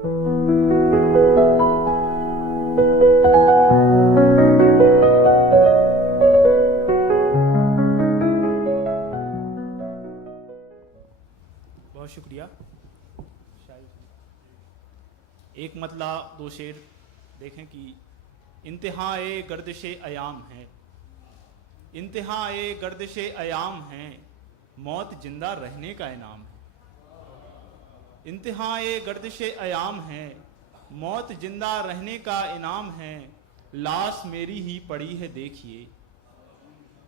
बहुत शुक्रिया। एक मतला दो शेर देखें कि इंतहाए गर्दिशे अयाम है, इंतहाए गर्दिशे अयाम है, मौत जिंदा रहने का इनाम है। इंतहाए गर्दिशे अयाम है, मौत जिंदा रहने का इनाम है। लाश मेरी ही पड़ी है देखिए,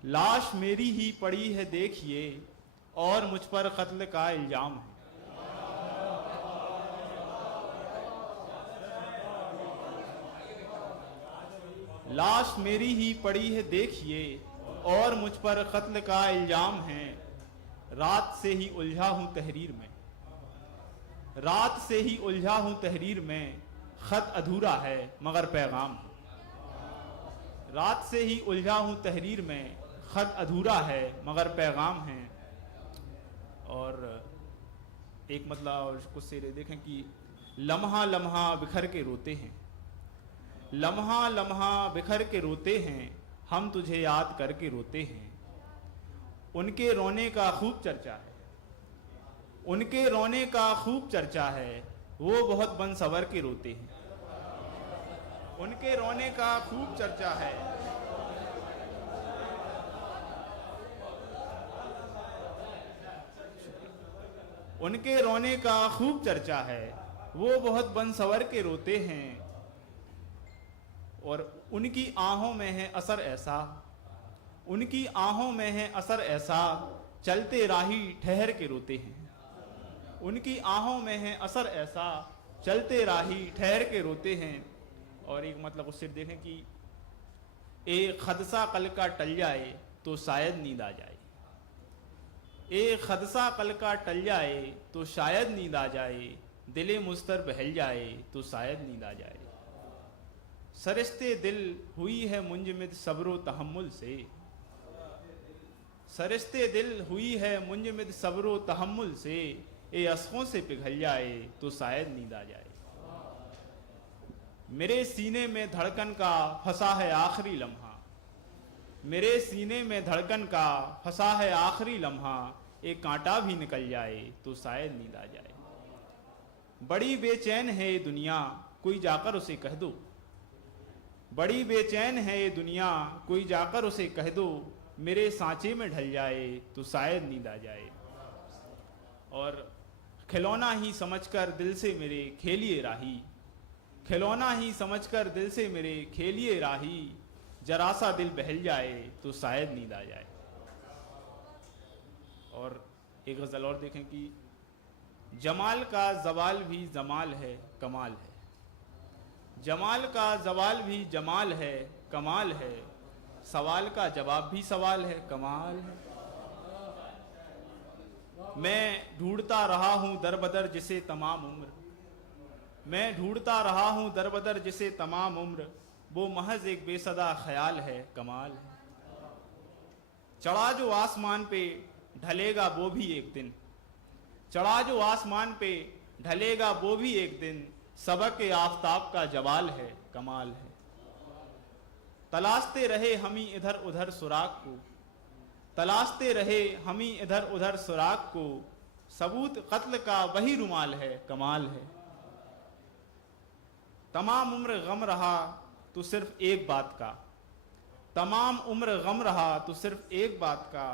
लाश मेरी ही पड़ी है देखिए, और मुझ पर कत्ल का इल्जाम है। लाश मेरी ही पड़ी है देखिए, और मुझ पर कत्ल का इल्जाम है। रात से ही उलझा हूं तहरीर में, रात से ही उलझा हूं तहरीर में, खत अधूरा है मगर पैगाम है। रात से ही उलझा हूं तहरीर में, खत अधूरा है मगर पैगाम है। और एक मतलब और कुछ शेर देखें कि लम्हा लम्हा बिखर के रोते हैं, लम्हा लम्हा बिखर के रोते हैं, हम तुझे याद करके रोते हैं। उनके रोने का खूब चर्चा है, उनके रोने का खूब चर्चा है, वो बहुत बनसवर के रोते हैं। उनके रोने का खूब चर्चा है, उनके रोने का खूब चर्चा है, वो बहुत बनसवर के रोते हैं। और उनकी आहों में है असर ऐसा, उनकी आहों में है असर ऐसा, चलते राही ठहर के रोते हैं। उनकी आहों में है असर ऐसा, चलते राही ठहर के रोते हैं। और एक मतलब उससे देखें कि एक खदसा कल का टल जाए तो शायद नींद आ जाए, एक खदसा कल का टल जाए तो शायद नींद आ जाए, दिले मुस्तर बहल जाए तो शायद नींद आ जाए। सरिश्ते दिल हुई है मुंजमिद सब्रो तहम्मुल से, सरिश्ते दिल हुई है मुंजमिद सब्रो तहम्मुल से, ए असखों से पिघल जाए तो शायद नींद आ जाए। मेरे सीने में धड़कन का फंसा है आखिरी लम्हा, मेरे सीने में धड़कन का फंसा है आखिरी लम्हा, एक कांटा भी निकल जाए तो शायद नींद आ जाए। बड़ी बेचैन है ये दुनिया कोई जाकर उसे कह दो, बड़ी बेचैन है ये दुनिया कोई जाकर उसे कह दो, मेरे सांचे में ढल जाए तो शायद नींद आ जाए। और खिलौना ही समझकर दिल से मेरे खेलिए राही, खिलौना ही समझकर दिल से मेरे खेलिए राही, जरा सा दिल बहल जाए तो शायद नींद आ जाए। और एक गज़ल और देखें कि जमाल का जवाल भी जमाल है कमाल है, जमाल का जवाल भी जमाल है कमाल है, सवाल का जवाब भी सवाल है कमाल है। मैं ढूंढता रहा हूं दर बदर जिसे तमाम उम्र, मैं ढूंढता रहा हूं दर बदर जिसे तमाम उम्र, वो महज एक बेसदा ख्याल है कमाल है। चढ़ा जो आसमान पे ढलेगा वो भी एक दिन, चढ़ा जो आसमान पे ढलेगा वो भी एक दिन, सबक आफताब का जवाल है कमाल है। तलाशते रहे हम ही इधर उधर सुराग को, तलाशते रहे हम ही इधर उधर सुराग को, सबूत कत्ल का वही रुमाल है कमाल है। तमाम उम्र गम रहा तो सिर्फ एक बात का, तमाम उम्र गम रहा तो सिर्फ एक बात का,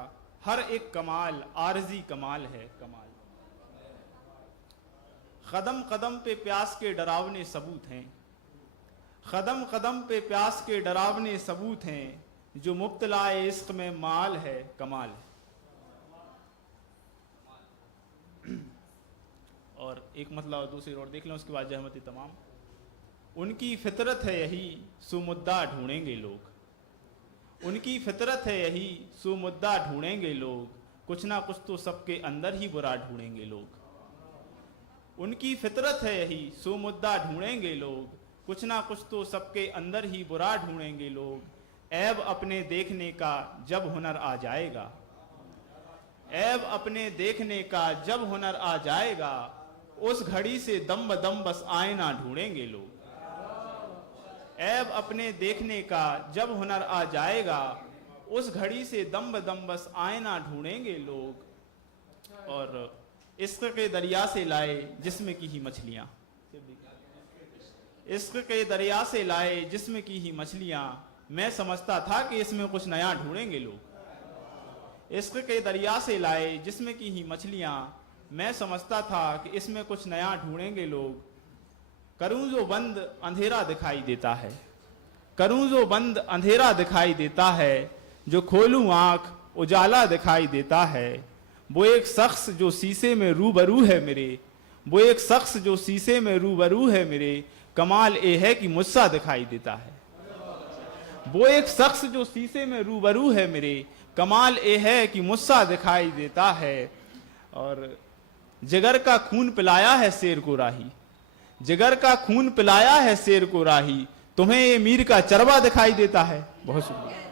हर एक कमाल आरजी कमाल है कमाल। कदम कदम पे प्यास के डरावने सबूत हैं, कदम कदम पे प्यास के डरावने सबूत हैं, जो मुब्तला इश्क में माल है कमाल है। और एक मतलब दूसरी और देख लें उसके बाद जहमती तमाम। उनकी फितरत है यही सुमुद्दा ढूंढेंगे लोग, उनकी फितरत है यही सुमुद्दा ढूंढेंगे लोग, कुछ ना कुछ तो सबके अंदर ही बुरा ढूंढेंगे लोग। उनकी फितरत है यही सुमुद्दा ढूंढेंगे लोग, कुछ ना कुछ तो सबके अंदर ही बुरा ढूंढेंगे लोग। ऐब अपने देखने का जब हुनर आ जाएगा, ऐब अपने देखने का जब हुनर आ जाएगा, उस घड़ी से दम बदम बस आईना ढूंढेंगे लोग। ऐब अपने देखने का जब हुनर आ जाएगा, उस घड़ी से दम बदम बस आईना ढूंढेंगे लोग। और इश्क के दरिया से लाए जिस्म की ही मछलियां, इश्क के दरिया से लाए जिस्म की ही मछलियां, मैं समझता था कि इसमें कुछ नया ढूंढेंगे लोग। इश्क के दरिया से लाए जिस्म की ही मछलियां, मैं समझता था कि इसमें कुछ नया ढूंढेंगे लोग। करूं जो बंद अंधेरा दिखाई देता है, करूं जो बंद अंधेरा दिखाई देता है, जो खोलूं आंख उजाला दिखाई देता है। वो एक शख्स जो शीशे में रूबरू है मेरे, वो एक शख्स जो शीशे में रूबरू है मेरे, कमाल ये है कि मुझसा दिखाई देता है। वो एक शख्स जो शीशे में रूबरू है मेरे, कमाल ये है कि मुझसा दिखाई देता है। और जिगर का खून पिलाया है शेर को राही, जिगर का खून पिलाया है शेर को राही, तुम्हें ये मीर का चरवा दिखाई देता है। बहुत शुक्रिया।